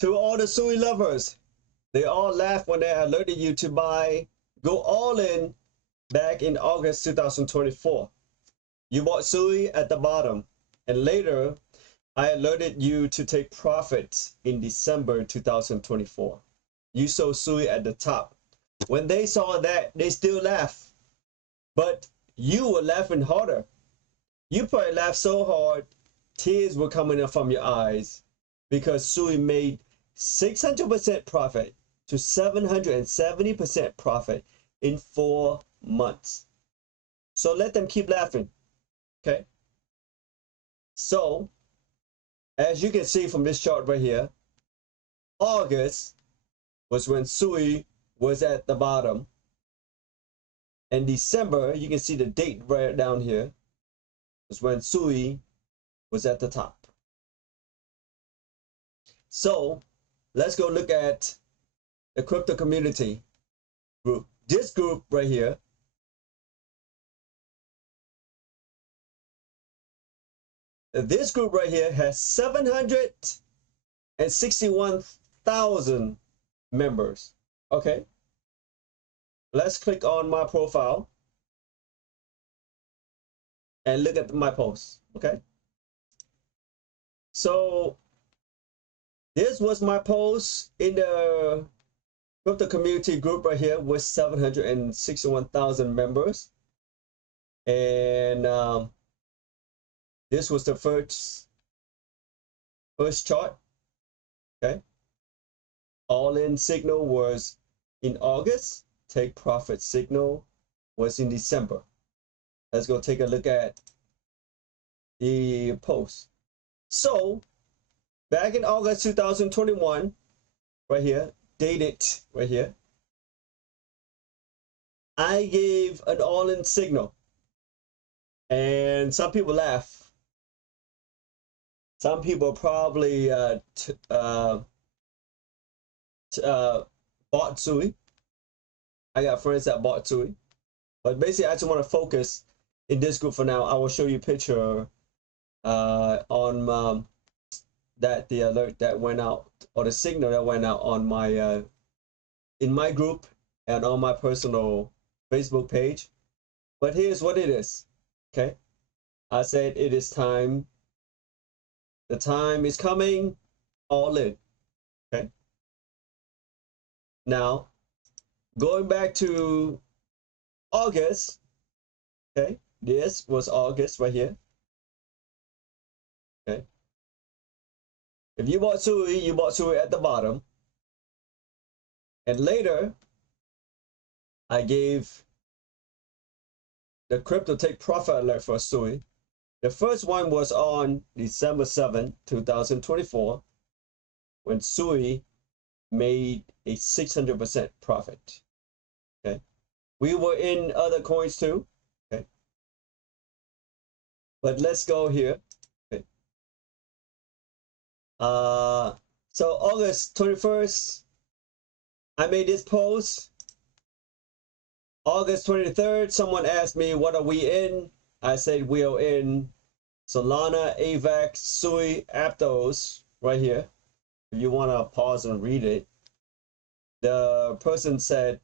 To all the SUI lovers, they all laughed when they alerted you to go all in back in August 2024. You bought SUI at the bottom, and later I alerted you to take profits in December 2024. You sold SUI at the top. When they saw that, they still laughed, but you were laughing harder. You probably laughed so hard, tears were coming up from your eyes because SUI made 600% profit to 770% profit in 4 months. So let them keep laughing, okay? So, as you can see from this chart right here, August was when SUI was at the bottom. And December, you can see the date right down here, was when SUI was at the top. So, let's go look at the crypto community group. This group right here, has 761,000 members. Okay, let's click on my profile and look at my posts. Okay, so this was my post in the crypto community group right here with 761,000 members, and this was the first chart. Okay, all-in signal was in August. Take profit signal was in December. Let's go take a look at the post. So back in August 2021, right here, dated right here, I gave an all-in signal, and some people laugh. Some people probably bought SUI. I got friends that bought SUI, but basically I just want to focus in this group for now. I will show you a picture on that the alert that went out, or the signal that went out on my in my group and on my personal Facebook page. But here's what it is. Okay, I said it is time. The time is coming, all in. Okay. Now, going back to August. Okay, this was August right here. Okay. If you bought SUI, you bought SUI at the bottom. And later, I gave the crypto take profit alert for SUI. The first one was on December 7, 2024, when SUI made a 600% profit. Okay. We were in other coins too. Okay. But let's go here. Okay. So August 21st, I made this post. August 23rd, someone asked me, what are we in? I said we are in Solana, AVAX, SUI, Aptos, right here. If you want to pause and read it. The person said,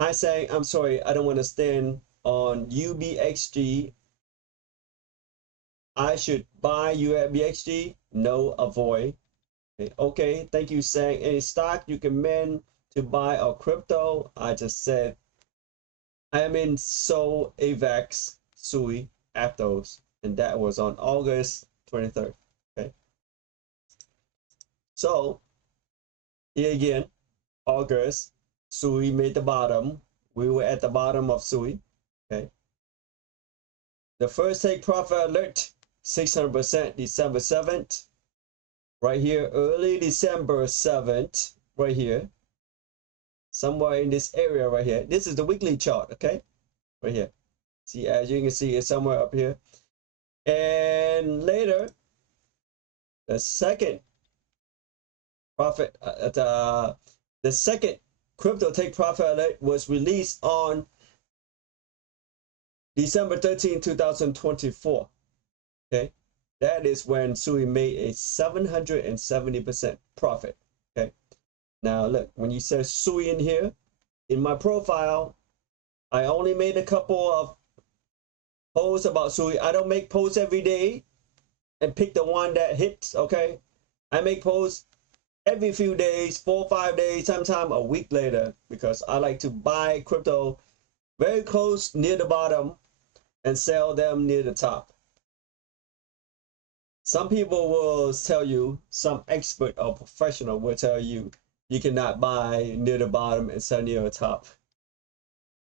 hi Sang, I'm sorry, I don't want to stand on UBXG. I should buy UBXG? No, avoid. Okay, thank you, Sang. Any stock you recommend to buy or crypto? I just said I am in Sol, AVAX, SUI, Aptos, and that was on August 23rd. Okay. So here again, August, SUI made the bottom. We were at the bottom of SUI. Okay. The first take profit alert, 600% December 7th. Right here, early December 7th, right here. Somewhere in this area right here. This is the weekly chart, okay? Right here. See, as you can see, it's somewhere up here. And later, the second profit, the second crypto take profit alert was released on December 13, 2024. Okay, that is when SUI made a 770% profit. Okay. Now look, when you say SUI in here, in my profile, I only made a couple of posts about SUI. I don't make posts every day and pick the one that hits, okay? I make posts every few days, 4 or 5 days, sometime a week later, because I like to buy crypto very close near the bottom and sell them near the top. Some people will tell you, some expert or professional will tell you, you cannot buy near the bottom and sell near the top.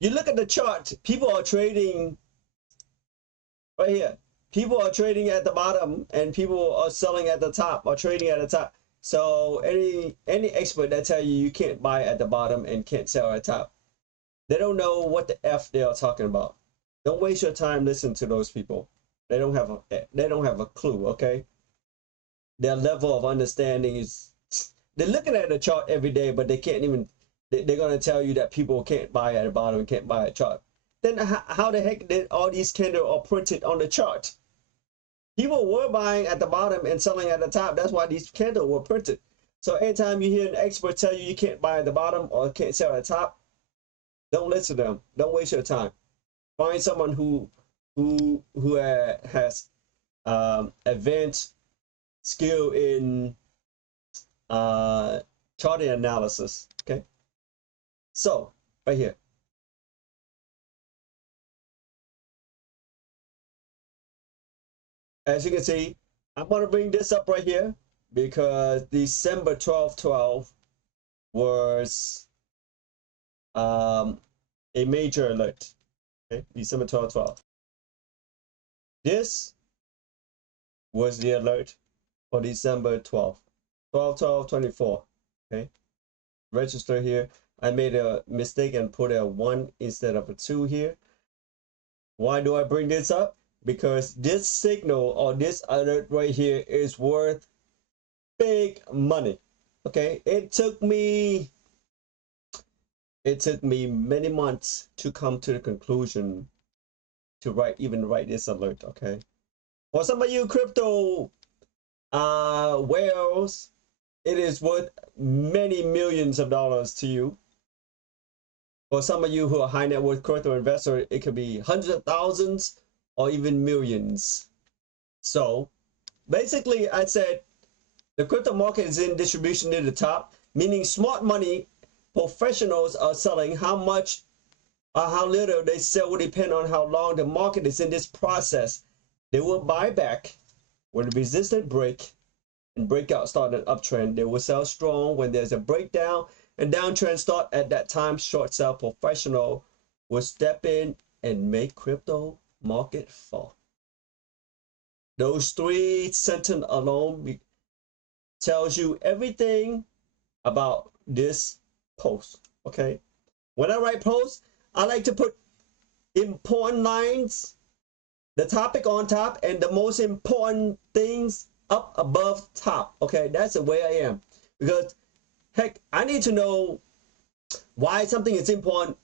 You look at the chart, people are trading right here. People are trading at the bottom and people are selling at the top or trading at the top. So any expert that tell you you can't buy at the bottom and can't sell at the top, they don't know what the F they are talking about. Don't waste your time listening to those people. They don't have a clue, okay? Their level of understanding is, they're looking at the chart every day, but they can't even, they're gonna tell you that people can't buy at the bottom and can't buy a chart. Then how the heck did all these candles are printed on the chart? People were buying at the bottom and selling at the top. That's why these candles were printed. So anytime you hear an expert tell you you can't buy at the bottom or can't sell at the top, don't listen to them. Don't waste your time. Find someone who has advanced skill in charting analysis. Okay. So right here, as you can see, I'm going to bring this up right here because December 12/12 was a major alert. Okay, December 12/12. This was the alert for December 12th, 12/12/24. Okay, register here. I made a mistake and put a 1 instead of a 2 here. Why do I bring this up? Because this signal or this alert right here is worth big money. Okay, it took me many months to come to the conclusion to write this alert. Okay, for some of you crypto whales, it is worth many millions of dollars to you. For some of you who are high net worth crypto investor, it could be hundreds of thousands or even millions. So basically, I said the crypto market is in distribution near the top, meaning smart money professionals are selling. How much or how little they sell will depend on how long the market is in this process. They will buy back when the resistance break and breakout start an uptrend. They will sell strong when there's a breakdown and downtrend start. At that time, short sell professional will step in and make crypto market fall. Those 3 sentences alone tells you everything about this post. Okay, when I write posts, I like to put important lines, the topic on top, and the most important things up above top. Okay, that's the way I am, because heck, I need to know why something is important,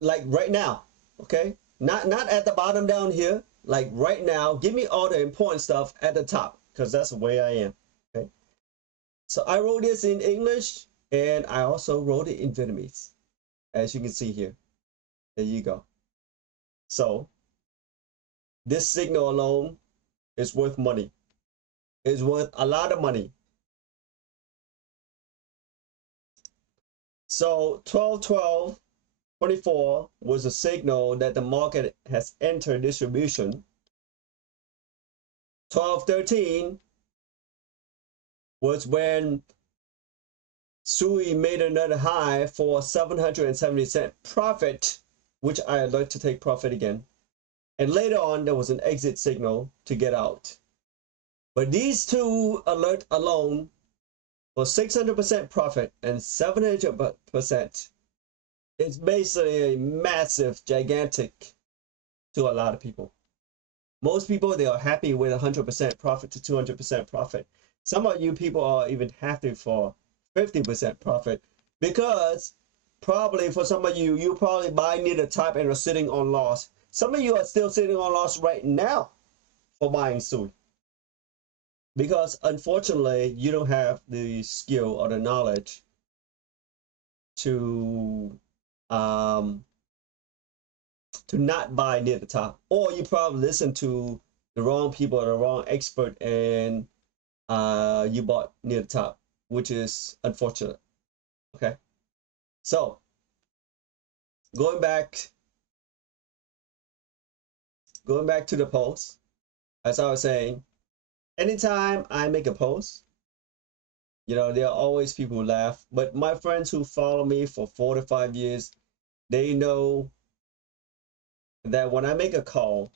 like right now. Okay, not at the bottom down here, like right now. Give me all the important stuff at the top, because that's the way I am. Okay, so I wrote this in English and I also wrote it in Vietnamese, as you can see here. There you go. So this signal alone is worth money. It's worth a lot of money. So 12/12/24 was a signal that the market has entered distribution. 12/13 was when SUI made another high for 770-cent profit, which I alert to take profit again. And later on, there was an exit signal to get out. But these two alert alone for 600% profit and 700%, it's basically a massive, gigantic to a lot of people. Most people, they are happy with 100% profit to 200% profit. Some of you people are even happy for 50% profit, because probably for some of you, you probably buy near the top and are sitting on loss. Some of you are still sitting on loss right now for buying SUI. because unfortunately you don't have the skill or the knowledge to um not buy near the top, or you probably listen to the wrong people or the wrong expert, and you bought near the top, which is unfortunate. Okay, so going back to the post, as I was saying, anytime I make a post, there are always people who laugh, but my friends who follow me for 4 to 5 years, they know that when I make a call,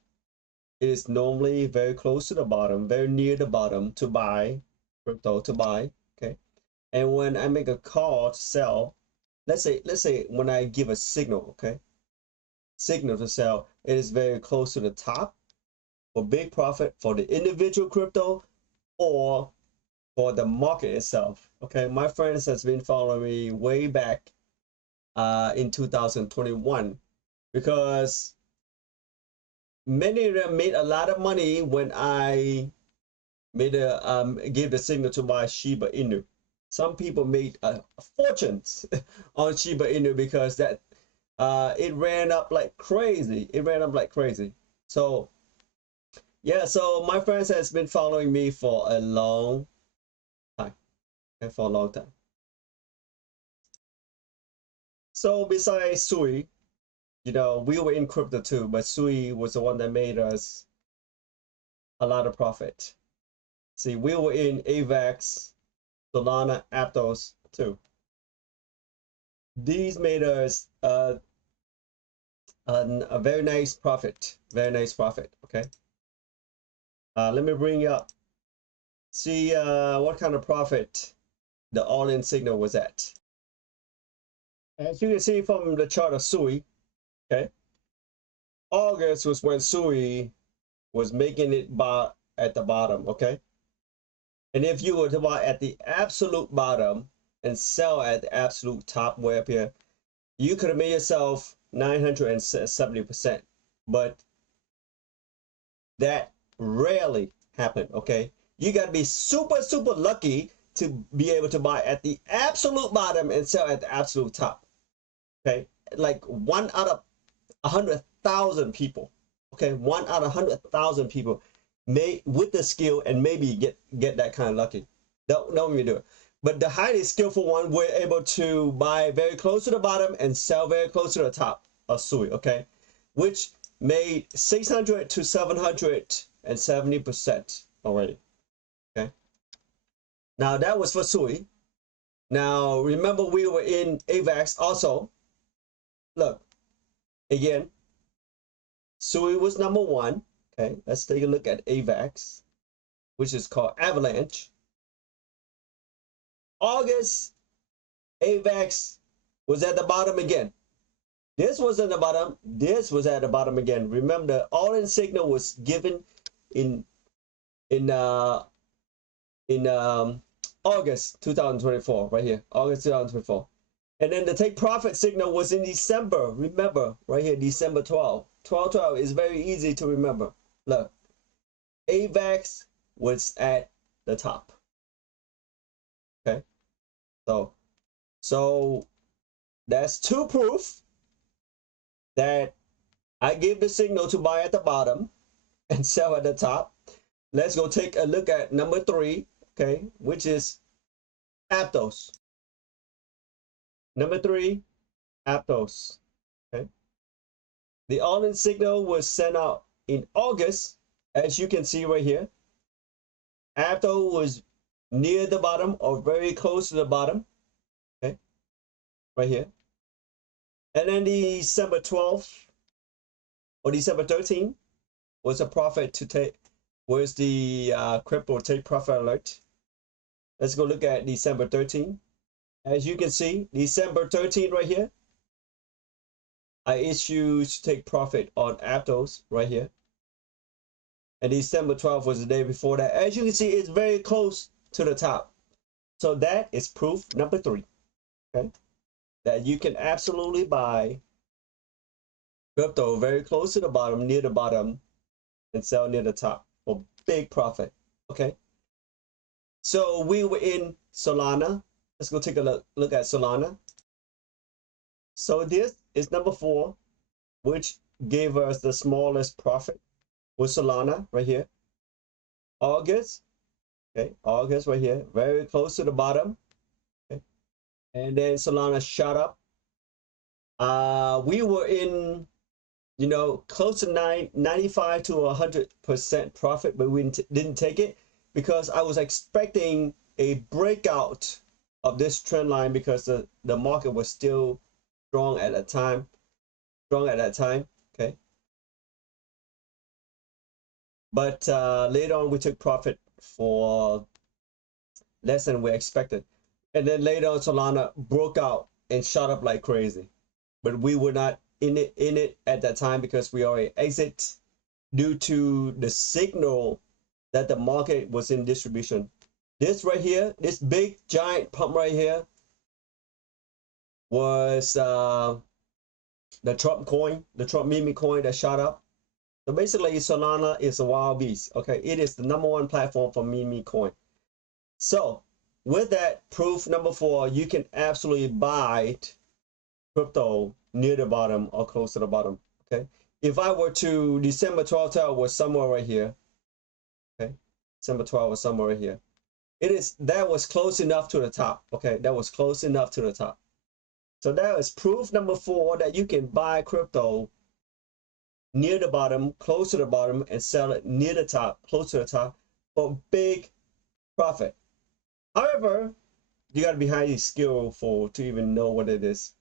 it is normally very close to the bottom, very near the bottom to buy crypto, to buy. Okay, and when I make a call to sell, let's say when I give a signal, okay, signal to sell, it is very close to the top for big profit for the individual crypto or for the market itself. Okay, my friends has been following me way back in 2021, because many of them made a lot of money when I gave the signal to buy Shiba Inu. Some people made fortunes on Shiba Inu because that it ran up like crazy. It ran up like crazy. So yeah, so my friends has been following me for a long time, and for a long time. So besides SUI, we were in crypto too, but SUI was the one that made us a lot of profit. See, we were in AVAX, Solana, Aptos too. These made us a very nice profit, very nice profit. Okay, let me bring you up. See what kind of profit the all-in signal was at. As you can see from the chart of SUI, okay, August was when SUI was making it at the bottom. Okay, and if you were to buy at the absolute bottom and sell at the absolute top way up here, you could have made yourself 970%. But that rarely happened. Okay, you got to be super lucky to be able to buy at the absolute bottom and sell at the absolute top. Okay, like 1 out of 100,000 people. Okay, 1 out of 100,000 people may, with the skill, and maybe get that kind of lucky. Don't me do it. But the highly skillful one were able to buy very close to the bottom and sell very close to the top of SUI. Okay, which made 600 to 770% already. Okay, now that was for SUI. Now remember, we were in AVAX also. Look again, SUI was number one. Okay, let's take a look at AVAX, which is called Avalanche. August, AVAX was at the bottom again. This was at the bottom. This was at the bottom again. Remember, the all-in signal was given in in uh, August 2024, right here, August 2024. And then the take profit signal was in December. Remember, right here, December 12. 12 is very easy to remember. Look, AVAX was at the top. Okay, so that's two proof that I gave the signal to buy at the bottom and sell at the top. Let's go take a look at number 3, okay, which is Aptos. Number 3, Aptos. Okay, the all-in signal was sent out in August, as you can see right here. Aptos was near the bottom or very close to the bottom. Okay, right here. And then December 12th or December 13th was a profit to take. Where's the crypto take profit alert? Let's go look at December 13th. As you can see, December 13th right here, I issued to take profit on Aptos right here. And December 12th was the day before that. As you can see, it's very close to the top. So that is proof number 3, okay, that you can absolutely buy crypto very close to the bottom, near the bottom, and sell near the top for big profit. Okay, So we were in Solana. Let's go take a look at Solana. So this is number 4, which gave us the smallest profit with Solana right here. August, okay, August right here, very close to the bottom. Okay. And then Solana shot up. We were in, close to 95 to 100% profit, but we didn't take it because I was expecting a breakout of this trend line because the market was still strong at that time. Okay. But later on, we took profit for less than we expected. And then later on, Solana broke out and shot up like crazy. But we were not in it at that time because we already exit due to the signal that the market was in distribution. This right here, this big giant pump right here was the Trump coin, the Trump meme coin that shot up. So basically, Solana is a wild beast. Okay, it is the #1 platform for meme coin. So with that, proof number 4, you can absolutely buy crypto near the bottom or close to the bottom. Okay, if I were to December 12th was somewhere right here. Okay, December 12th was somewhere right here. That was close enough to the top. Okay, that was close enough to the top. So that is proof number 4 that you can buy crypto near the bottom, close to the bottom, and sell it near the top, close to the top, for big profit. However, you got to be highly skillful to even know what it is.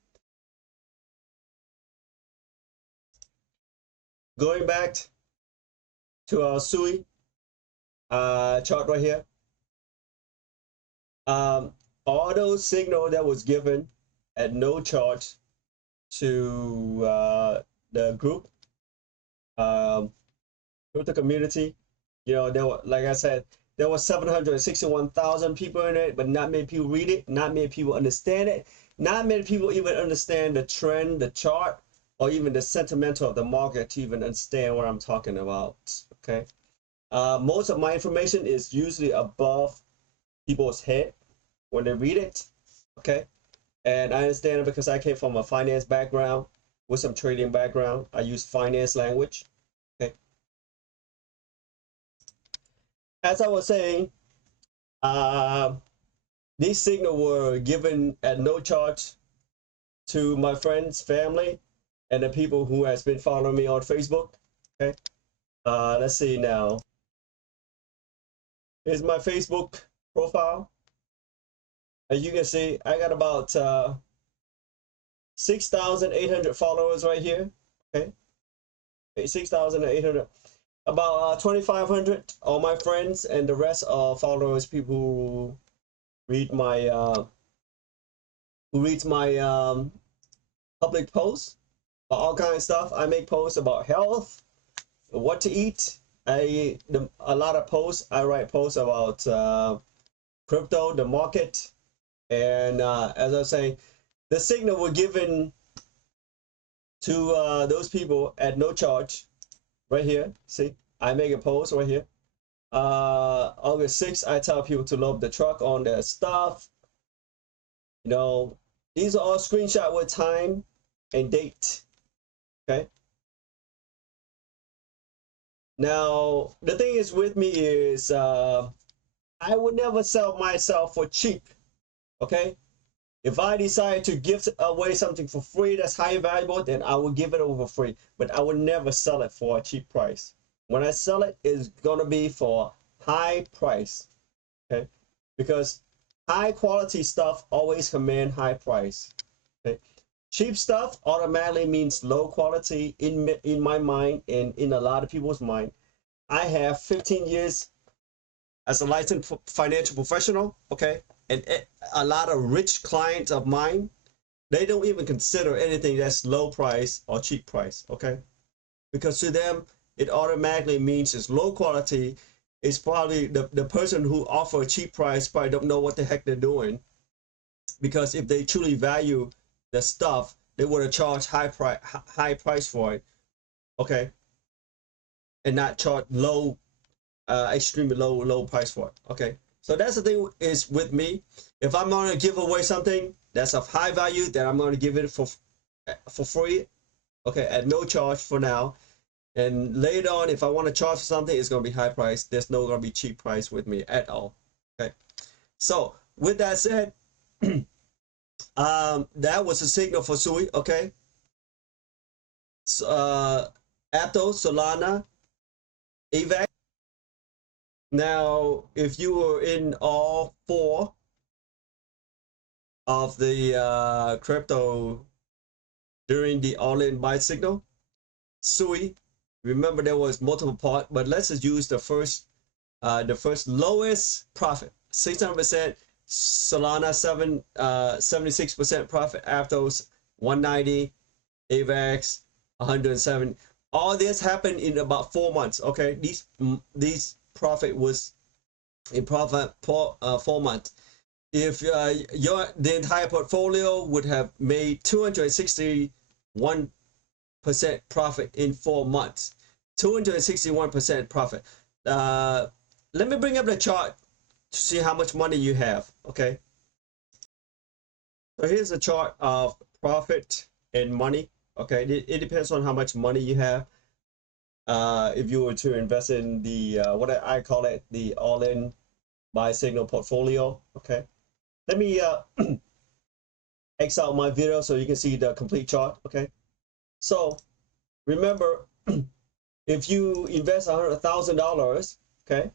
Going back to our SUI chart right here, auto signal that was given at no charge to the group, crypto community. There were, like I said, there were 761,000 people in it, but not many people read it, not many people understand it, not many people even understand the trend, the chart, or even the sentimental of the market to even understand what I'm talking about. Okay, most of my information is usually above people's head when they read it. Okay, and I understand it because I came from a finance background with some trading background. I use finance language. Okay, as I was saying, these signals were given at no charge to my friends, family, and the people who has been following me on Facebook. Okay, let's see now. Here's my Facebook profile. As you can see, I got about 6,800 followers right here. Okay, 6,800. About 2,500 are my friends, and the rest are followers, people who read my public posts, all kinds of stuff. I make posts about health, what to eat. A lot of posts. I write posts about crypto, the market, and as I was saying, the signal were given to those people at no charge. Right here, see, I make a post right here. August 6th, I tell people to load the truck on their stuff. These are all screenshot with time and date. Okay. Now, the thing is with me is I would never sell myself for cheap. Okay. If I decide to give away something for free that's highly valuable, then I will give it over free. But I would never sell it for a cheap price. When I sell it, it's going to be for high price. Okay? Because high quality stuff always command high price. Okay? Cheap stuff automatically means low quality in my mind and in a lot of people's mind. I have 15 years as a licensed financial professional, okay? And a lot of rich clients of mine, they don't even consider anything that's low price or cheap price, okay? Because to them, it automatically means it's low quality. It's probably the person who offer a cheap price probably don't know what the heck they're doing. Because if they truly value the stuff, they would have charged high price for it, okay? And not charge extremely low price for it, okay? So that's the thing is with me. If I'm going to give away something that's of high value, then I'm going to give it for free, okay, at no charge for now. And later on, if I want to charge for something, it's going to be high price. There's no going to be cheap price with me at all. Okay. So with that said, that was a signal for SUI. Okay. Aptos, Solana, AVAX. Now, if you were in all four of the crypto during the all-in buy signal, SUI, remember there was multiple part, but let's just use the first lowest profit, 600%, Solana 76% profit, Aptos 190, AVAX 107. All this happened in about 4 months. Okay, these profit was in profit for 4 months. If the entire portfolio would have made 261% profit in 4 months, 261% profit. Let me bring up the chart to see how much money you have. Okay, so here's a chart of profit and money. Okay, it depends on how much money you have. If you were to invest in the what I call it, the all-in buy signal portfolio. Okay, let me X out my video so you can see the complete chart. Okay, so remember, if you invest $100,000, okay,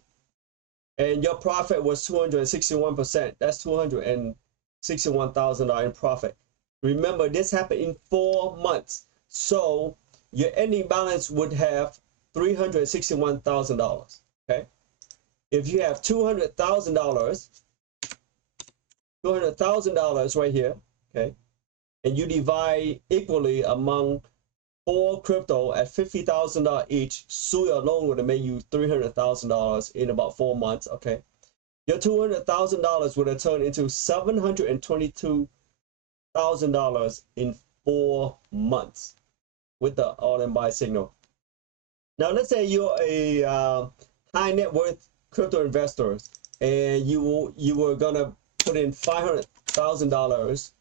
and your profit was 261%, that's $261,000 in profit. Remember, this happened in 4 months, so your ending balance would have $361,000. Okay, if you have $200,000 right here, okay, and you divide equally among 4 crypto at $50,000 each, SUI alone would have made you $300,000 in about 4 months. Okay, your $200,000 would have turned into $722,000 in 4 months with the all-in buy signal. Now, let's say you're a high net worth crypto investor, and you were gonna put in $500,000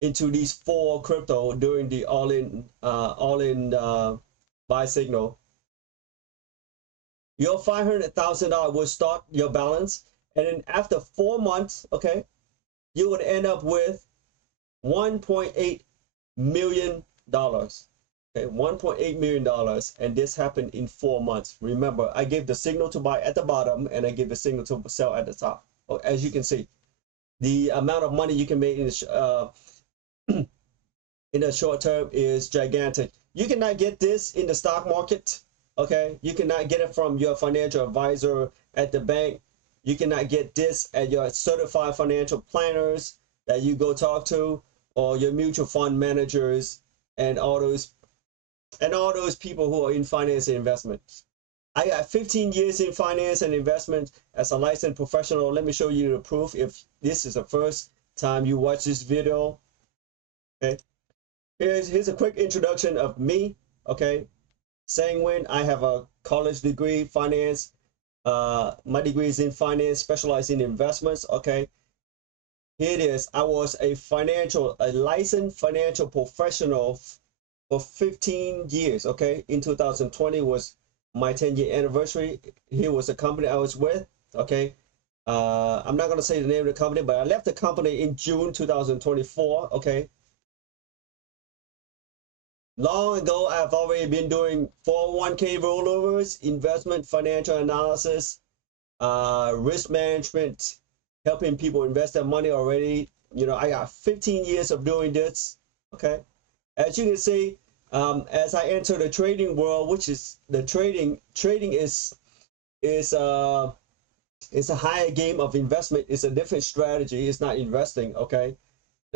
into these 4 crypto during the all-in buy signal. Your $500,000 will start your balance, and then after 4 months, okay, you would end up with $1.8 million. Okay, $1.8 million, and this happened in 4 months. Remember, I gave the signal to buy at the bottom, and I gave the signal to sell at the top. As you can see, the amount of money you can make in the short term is gigantic. You cannot get this in the stock market. Okay, you cannot get it from your financial advisor at the bank. You cannot get this at your certified financial planners that you go talk to, or your mutual fund managers, and all those people who are in finance and investments. I got 15 years in finance and investment as a licensed professional. Let me show you the proof if this is the first time you watch this video. Okay, here's a quick introduction of me. Okay, Nguyen. I have a college degree, finance. My degree is in finance, specialized in investments. Okay, here it is. I was a licensed financial professional for 15 years. Okay, in 2020 was my 10-year anniversary. Here was the company I was with. Okay, I'm not going to say the name of the company, but I left the company in June 2024. Okay, long ago, I've already been doing 401k rollovers, investment, financial analysis, risk management, helping people invest their money already. You know, I got 15 years of doing this. Okay, as you can see, as I enter the trading world, which is the trading is a higher game of investment. It's a different strategy. It's not investing. Okay,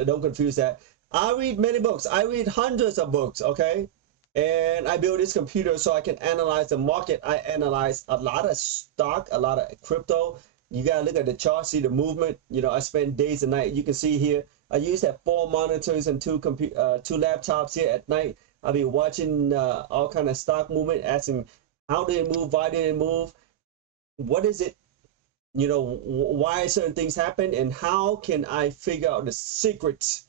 don't confuse that. I read many books. I read hundreds of books. Okay, and I build this computer so I can analyze the market. I analyze a lot of stock, a lot of crypto. You gotta look at the chart, see the movement. You know, I spend days and night. You can see here, I use that 4 monitors and 2 laptops here at night. I'll be watching all kind of stock movement, asking how did it move, why did it move, what is it you know, why certain things happen, and how can I figure out the secret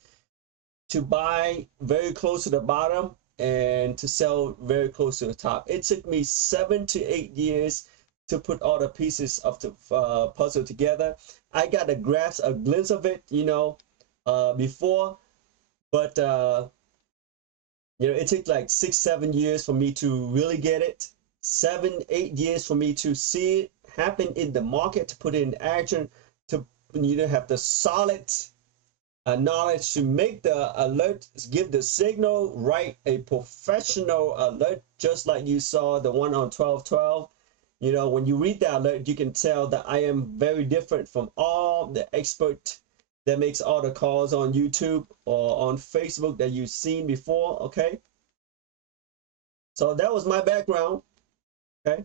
to buy very close to the bottom and to sell very close to the top. It took me 7 to 8 years to put all the pieces of the puzzle together. I got a grasp, a glimpse of it, you know, before, but you know, it took like 6, 7 years for me to really get it. 7, 8 years for me to see it happen in the market, to put it in action, to, you know, have the solid knowledge to make the alert, give the signal, write a professional alert, just like you saw the one on 1212. You know, when you read that alert, you can tell that I am very different from all the expert that makes all the calls on YouTube or on Facebook that you've seen before. Okay, so that was my background. Okay,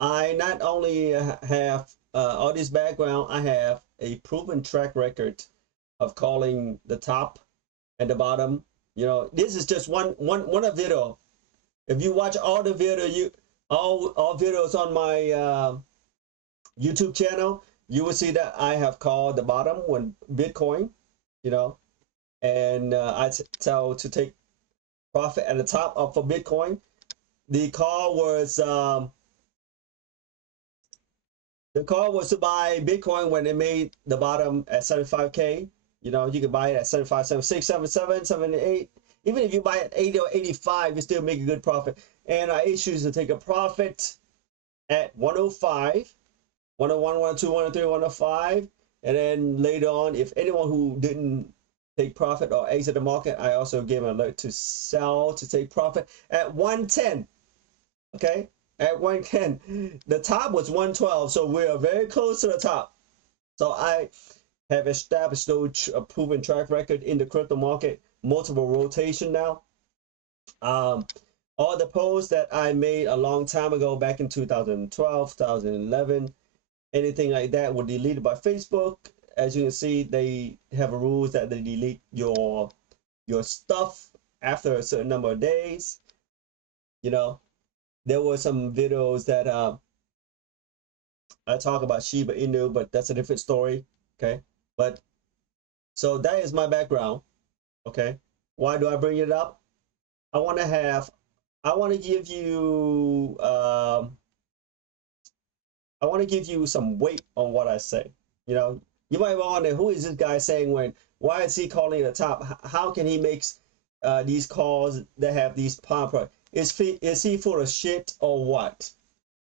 I not only have all this background, I have a proven track record of calling the top and the bottom. You know, this is just one video. If you watch all the video, all videos on my YouTube channel, you will see that I have called the bottom when Bitcoin, you know, and I tell to take profit at the top of for Bitcoin. The call was to buy Bitcoin when it made the bottom at 75K. You know, you can buy it at 75, 76, 77, 78. Even if you buy it at 80 or 85, you still make a good profit. And I issues to take a profit at 105, 101, 102, 103, 105. And then later on, if anyone who didn't take profit or exit the market, I also gave an alert to sell, to take profit at 110. Okay, at 110. The top was 112, so we're very close to the top. So I have established a proven track record in the crypto market, multiple rotation now. All the posts that I made a long time ago, back in 2012, 2011, anything like that were deleted by Facebook. As you can see, they have rules that they delete your stuff after a certain number of days. You know, there were some videos that I talk about Shiba Inu, but that's a different story. Okay, but so that is my background. Okay, why do I bring it up? I want to give you some weight on what I say. You know, you might wonder, who is this guy saying when? Why is he calling the top? How can he make these calls that have these power? Is he full of shit or what?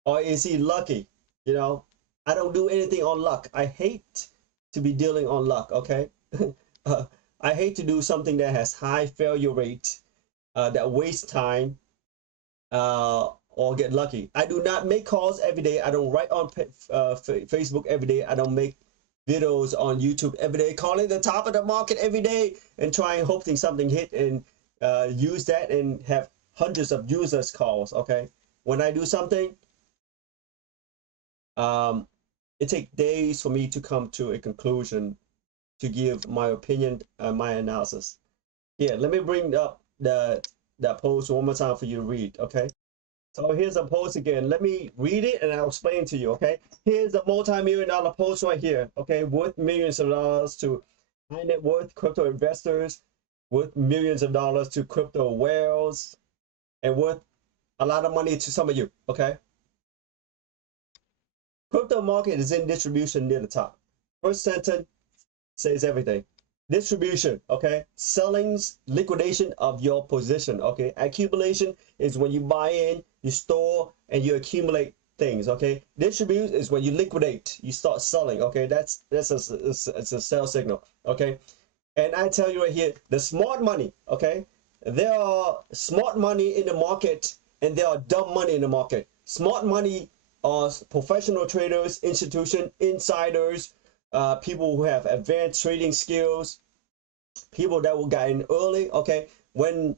Or is he lucky? You know, I don't do anything on luck. I hate to be dealing on luck. Okay, I hate to do something that has high failure rate, that wastes time, or get lucky. I do not make calls every day. I don't write on Facebook every day. I don't make videos on YouTube every day, calling the top of the market every day and trying, hoping something hit, and use that and have hundreds of users calls. Okay, when I do something, it takes days for me to come to a conclusion, to give my opinion, my analysis. Here, let me bring up that post one more time for you to read. Okay, so here's a post again. Let me read it and I'll explain to you. Okay, here's a multi-million-dollar post right here. Okay, worth millions of dollars to high net worth crypto investors, worth millions of dollars to crypto whales, and worth a lot of money to some of you. Okay, crypto market is in distribution near the top. First sentence says everything. Distribution, okay? Selling's liquidation of your position, okay? Accumulation is when you buy in, you store, and you accumulate things, okay? Distribute is when you liquidate, you start selling, okay? That's a sell signal, okay? And I tell you right here, the smart money, okay? There are smart money in the market and there are dumb money in the market. Smart money are professional traders, institution, insiders, people who have advanced trading skills, people that were gotten early. Okay, when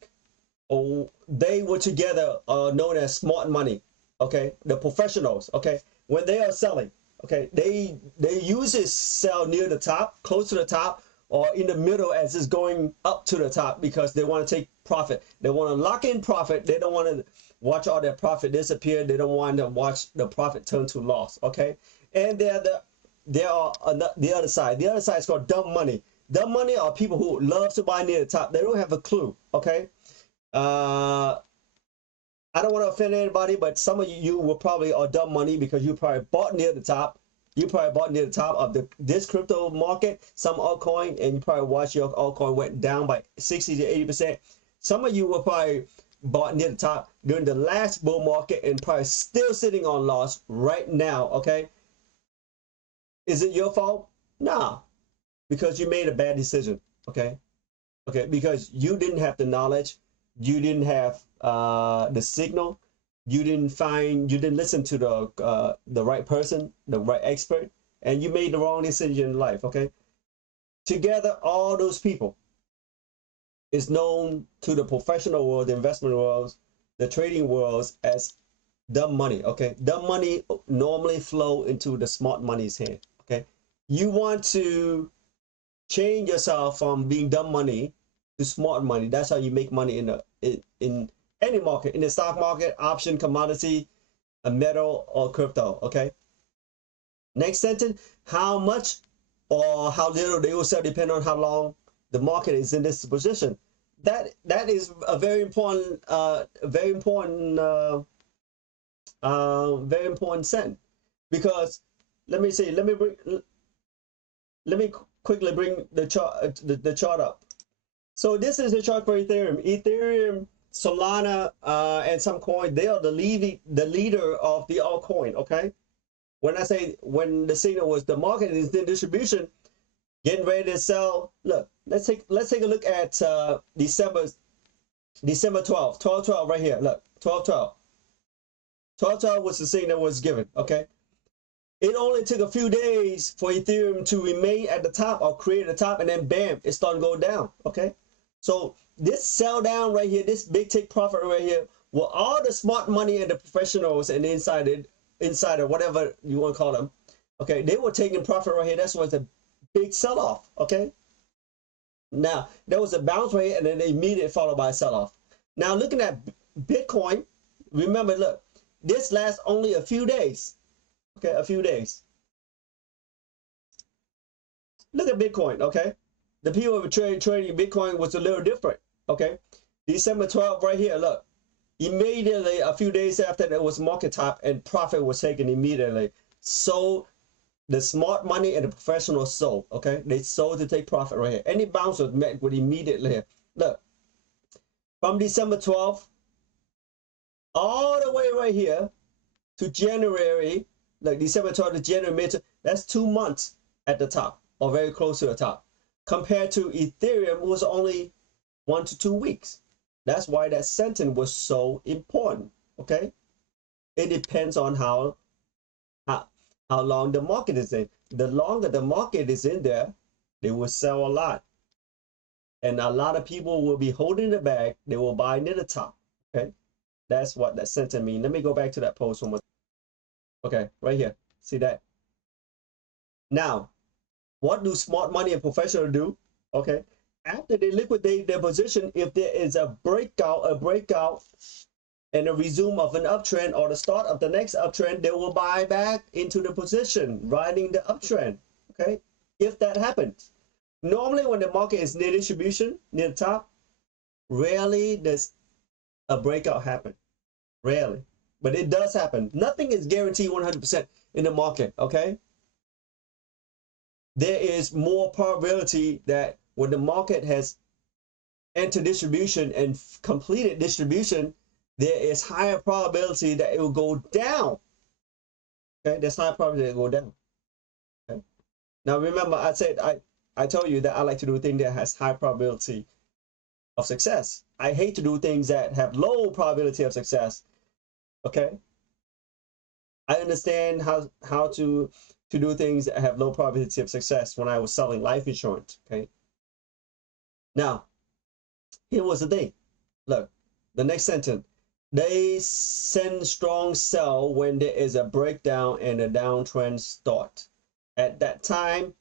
they were together, known as smart money. Okay, the professionals. Okay, when they are selling, okay, they usually sell near the top, close to the top, or in the middle as it's going up to the top, because they want to take profit. They want to lock in profit. They don't want to watch all their profit disappear. They don't want to watch the profit turn to loss. Okay, And there are the other side. The other side is called dumb money. Dumb money are people who love to buy near the top. They don't have a clue. Okay. I don't want to offend anybody, but some of you will probably are dumb money because you probably bought near the top. You probably bought near the top of this crypto market, some altcoin, and you probably watched your altcoin went down by 60 to 80%. Some of you will probably bought near the top during the last bull market and probably still sitting on loss right now. Okay, is it your fault? Nah, because you made a bad decision. Okay, because you didn't have the knowledge, you didn't have the signal, you didn't listen to the right person, the right expert, and you made the wrong decision in life. Okay, together all those people is known to the professional world, the investment worlds, the trading worlds as dumb money. Okay, dumb money normally flow into the smart money's hand. Okay, you want to change yourself from being dumb money to smart money. That's how you make money in any market, in the stock market, option, commodity, a metal, or crypto. Okay. Next sentence: how much or how little they will sell depend on how long the market is in this position. That is a very important, very important sentence, because let me see. Let me quickly bring the chart, the chart up. So this is the chart for Ethereum. Ethereum, Solana, and some coin, they are the leader of the altcoin. Okay. When I say, when the signal was the market is in distribution, getting ready to sell. Look, let's take a look at December 12, 12 right here. Look, 12 was the signal that was given. Okay. It only took a few days for Ethereum to remain at the top or create a top, and then bam, it started to go down. Okay. So this sell down right here, this big take profit right here, well, all the smart money and the professionals and the insider, whatever you want to call them, okay, they were taking profit right here. That's why it's a big sell-off. Okay. Now there was a bounce right here, and then immediately followed by a sell-off. Now looking at Bitcoin, remember, look, this lasts only a few days. Okay, a few days. Look at Bitcoin. Okay, the people who were trading Bitcoin was a little different. Okay, December 12th right here. Look, immediately a few days after that was market top, and profit was taken immediately. So the smart money and the professionals sold. Okay, they sold to take profit right here. Any bounce was met with immediately. Look, from December 12th all the way right here to January, like December 12th to January mid, that's 2 months at the top, or very close to the top. Compared to Ethereum, was only 1 to 2 weeks. That's why that sentence was so important. Okay, it depends on how long the market is in. The longer the market is in there, they will sell a lot, and a lot of people will be holding the bag. They will buy near the top. Okay, that's what that sentence means. Let me go back to that post one more. Okay, right here. See that? Now, what do smart money and professional do? Okay, after they liquidate their position, if there is a breakout, and a resume of an uptrend or the start of the next uptrend, they will buy back into the position, riding the uptrend. Okay, if that happens. Normally, when the market is near distribution, near the top, rarely does a breakout happen. Rarely. But it does happen. Nothing is guaranteed 100% in the market. Okay, there is more probability that when the market has entered distribution and completed distribution, there is higher probability that it will go down. Okay, there's higher probability that it will go down. Okay. Now remember, I told you that I like to do things that has high probability of success. I hate to do things that have low probability of success. Okay, I understand how to do things that have low probability of success when I was selling life insurance. Okay, now here was the thing. Look, the next sentence. They send strong sell when there is a breakdown and a downtrend start. At that time,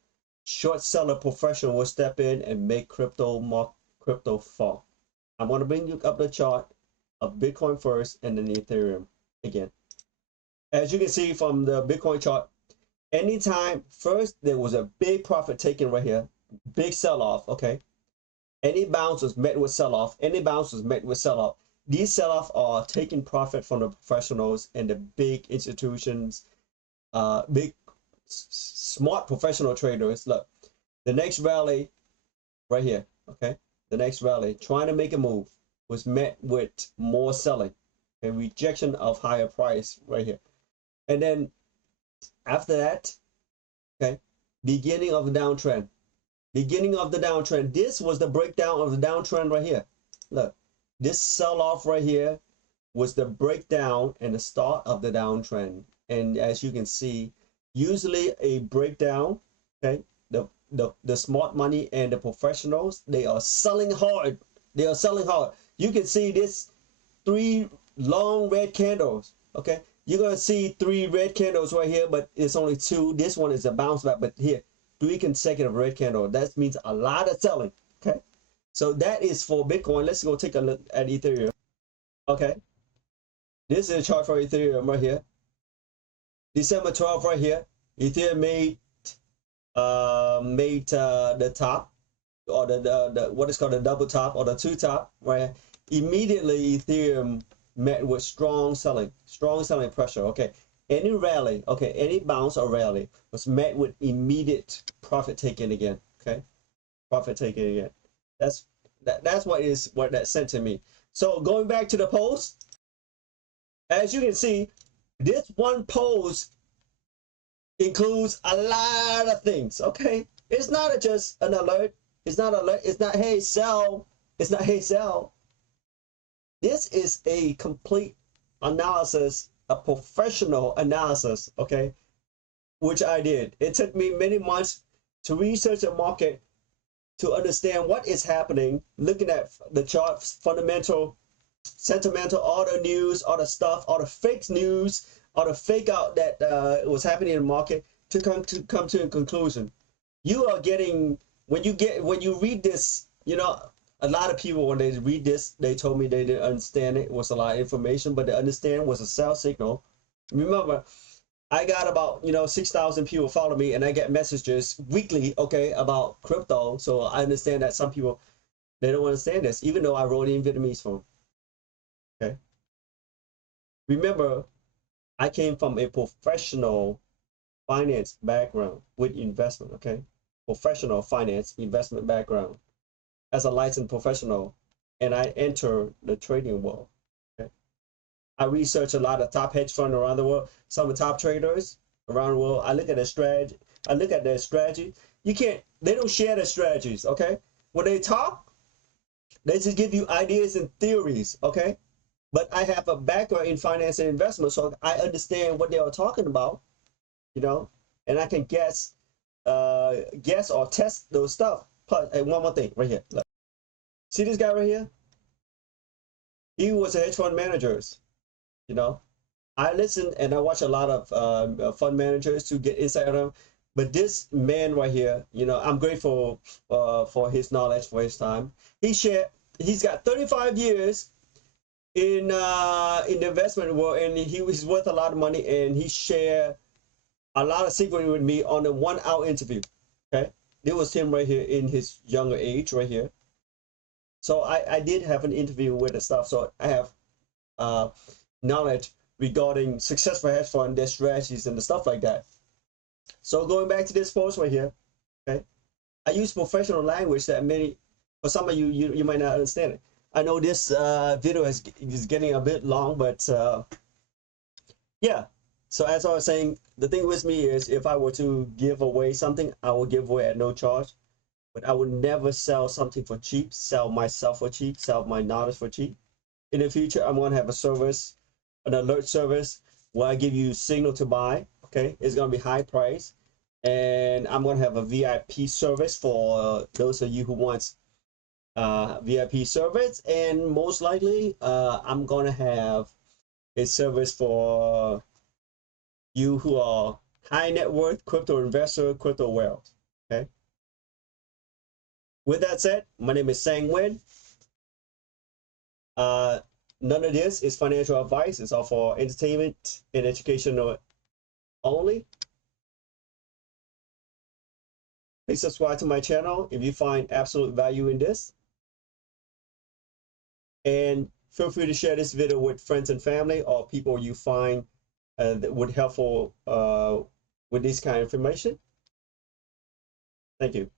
short seller professional will step in and make crypto fall. I'm going to bring you up the chart of Bitcoin first and then Ethereum again. As you can see from the Bitcoin chart, Anytime, first there was a big profit taken right here, big sell-off, okay? Any bounce was met with sell-off, any bounce was met with sell-off. These sell-off are taking profit from the professionals and the big institutions, big smart professional traders. Look, the next rally right here, okay? The next rally, trying to make a move, was met with more selling and rejection of higher price right here. And then after that, okay, beginning of the downtrend. Beginning of the downtrend. This was the breakdown of the downtrend right here. Look, this sell-off right here was the breakdown and the start of the downtrend. And as you can see, usually a breakdown, okay, the smart money and the professionals, they are selling hard. They are selling hard. You can see this 3 long red candles, okay? You're gonna see 3 red candles right here, but it's only 2. This one is a bounce back, but here, 3 consecutive red candles. That means a lot of selling, okay? So that is for Bitcoin. Let's go take a look at Ethereum, okay? This is a chart for Ethereum right here. December 12th right here. Ethereum made the top, or the what is called the double top or the 2 top, right? Immediately Ethereum met with strong selling pressure, okay? Any rally, okay, any bounce or rally was met with immediate profit taken again, okay? Profit taken again. That's what that sent to me. So going back to the post, as you can see, this one post includes a lot of things, okay? It's not just an alert. It's not alert. It's not, hey, sell. It's not, hey, sell. This is a complete analysis, a professional analysis, okay, which I did. It took me many months to research the market, to understand what is happening, looking at the charts, fundamental, sentimental, all the news, all the stuff, all the fake news, all the fake out that was happening in the market, to come to a conclusion. You are getting, when you read this, you know, a lot of people, when they read this, they told me they didn't understand it. It was a lot of information, but the understand was a sell signal. Remember, I got about 6,000 people follow me, and I get messages weekly, okay, about crypto. So I understand that some people, they don't understand this, even though I wrote it in Vietnamese for them. Okay. Remember, I came from a professional finance background with investment. Okay, professional finance investment background as a licensed professional, and I enter the trading world. Okay, I research a lot of top hedge funds around the world, some of the top traders around the world. I look at their strategy. They don't share their strategies, okay? When they talk, they just give you ideas and theories, okay? But I have a background in finance and investment, so I understand what they are talking about, and I can guess or test those stuff. Plus, and one more thing right here. Look. See this guy right here? He was a hedge fund manager, I listen and I watch a lot of fund managers to get insight on them. But this man right here, I'm grateful for his knowledge, for his time. He's got 35 years in the investment world, and he's worth a lot of money, and he shared a lot of secret with me on a 1-hour interview. Okay, it was him right here in his younger age right here. So I did have an interview with the stuff, so I have knowledge regarding successful hedge fund, their strategies and the stuff like that. So going back to this post right here, okay, I use professional language that for some of you might not understand it. I know this video is getting a bit long, but yeah. So as I was saying, the thing with me is, if I were to give away something, I will give away at no charge. But I would never sell something for cheap, sell myself for cheap, sell my knowledge for cheap. In the future, I'm going to have a service, an alert service, where I give you signal to buy. Okay, it's going to be high price, and I'm going to have a VIP service for those of you who want VIP service, and most likely I'm going to have a service for you who are high net worth crypto investor, crypto wealth. Okay. With that said, my name is Nguyen. None of this is financial advice. It's all for entertainment and educational only. Please subscribe to my channel if you find absolute value in this. And feel free to share this video with friends and family or people you find that would helpful with this kind of information. Thank you.